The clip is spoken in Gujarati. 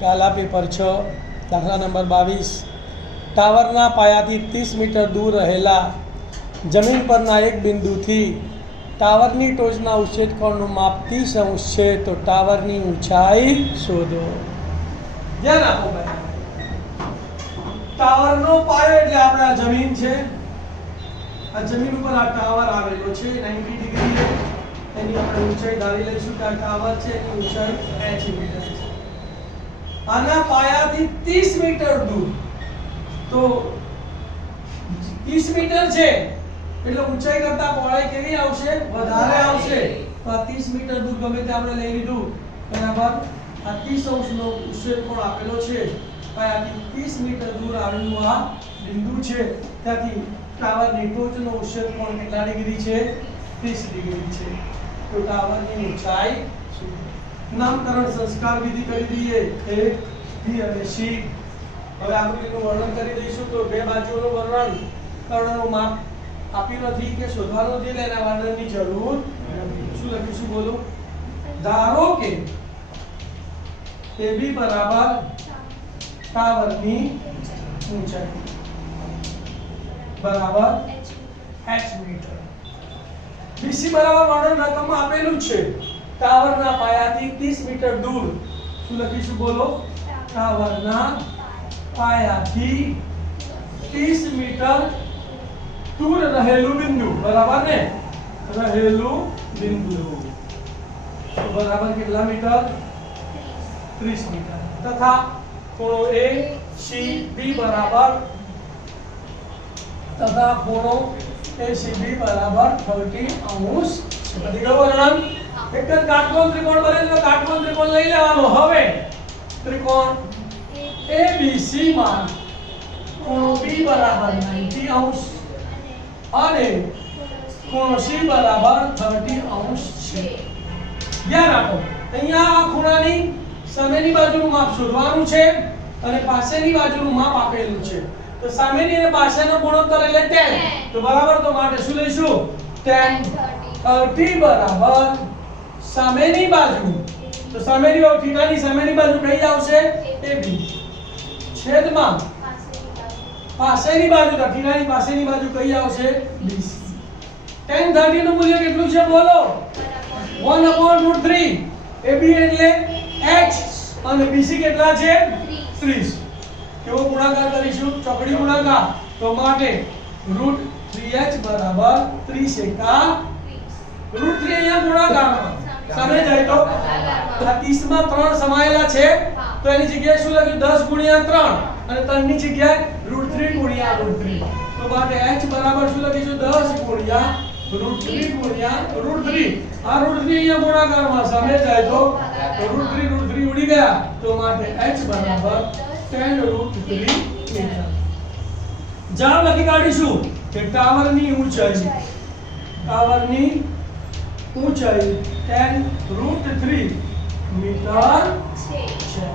પહેલા પેપર 6 દાખલા નંબર 22 ટાવરના પાયાથી 30 મીટર દૂર રહેલા જમીન પરના એક બિંદુથી ટાવરની ટોચના ઉચ્છેદ કોણનું માપ 30 અંશ છે તો ટાવરની ઊંચાઈ શોધો. ધ્યાન આપો ભાઈ, ટાવરનો પાયો એટલે આપણે આ જમીન છે, આ જમીન ઉપર આ ટાવર આવેલો છે 90 ડિગ્રી, એની આપણે ઊંચાઈ ધારી લઈશું કે આ ટાવર છે એની ઊંચાઈ 80 મીટર છે. આના પાયાથી 30 મીટર દૂર, તો 30 મીટર છે એટલે ઊંચાઈ કરતા પહોળાઈ કેવી આવશે? વધારે આવશે. તો આ 30 મીટર દૂર ગમે તે આપણે લઈ લીધું, બરાબર. આ 30 અંશનો ઉચ્છેદ કોણ આપેલો છે, પાયાથી 30 મીટર દૂર આવેલું આ બિંદુ છે, ત્યાંથી ટાવરની ટોચનો ઉચ્છેદ કોણ કેટલા ડિગ્રી છે? 30 ડિગ્રી છે. તો ટાવરની ઊંચાઈ નામકરણ સંસ્કાર વિધિ કરી દઈએ, A, B અને C. હવે આકૃતિનું વર્ણન કરી દઈશું. તો બે બાજુઓનું વર્ણન, કર્ણનું માપ આપ્યું નથી કે શોધવાનું નથી, એટલે એના વર્ણનની જરૂર નથી. શું લખીશું બોલો? ધારો કે AB બરાબર ટાવરની ઊંચાઈ બરાબર h મીટર, BC બરાબર વર્ણન રકમમાં આપેલું છે ટાવરના પાયાથી 30 મીટર દૂર. શું લખીશું બોલો? ટાવરના પાયાથી 30 મીટર દૂર રહેલું બિંદુ, બરાબર ને? રહેલું બિંદુ તો બરાબર કેટલા મીટર? 30 મીટર. તથા ખૂણો ACB બરાબર તથા ખૂણો ACB બરાબર 30 અંશ છે. બધી ગયું વર્ણન? એક જ કાટકોણ ત્રિકોણ બને તો કાટકોણ ત્રિકોણ લઈ લેવાનો. હવે ત્રિકોણ ABC માં ખૂણો B બરાબર 90 અંશ અને ખૂણો C બરાબર 30 અંશ છે. ધ્યાન આપો, અહીંયા આ ખૂણાની સામેની બાજુનું માપ શોધવાનું છે અને પાસેની બાજુનું માપ આપેલું છે. તો સામેની અને પાસેનો ગુણોત્તર એટલે tan. તો બરાબર, તો માટે શું લઈશું? tan 30 બરાબર સામેની બાજુ, તો સામેની બાજુ થીટાની સામેની બાજુ કઈ આવશે? AB છેદમાં પાસેની બાજુ, થીટાની પાસેની બાજુ કઈ આવશે? BC. tan 30 નું મૂલ્ય કેટલું છે બોલો? 1/√3. AB એટલે h અને BC કેટલા છે? 30. કેવો ગુણાકાર કરીશું? ચોકડી ગુણાકાર. તો માટે √3h બરાબર 30 એકા √3 અહીંયા ગુણાકારમાં સામે જાય તો આ 30 માં 3 સમાયેલા છે, તો એની જગ્યાએ શું લખ્યું? 10 ગુણ્યા 3 અને 3 ની જગ્યાએ √3 ગુણ્યા √3. તો માટે h બરાબર શું લખીશું? 10 ગુણ્યા √3 ગુણ્યા √3. આ √3 અહીંયા ગુણાકારમાં સામે જાય તો √3 ઉડી ગયા, તો માટે h બરાબર 10√3 મીટર. જવાબ લખી કાઢીશું કે ટાવરની ઊંચાઈ 10√3 મીટર છે.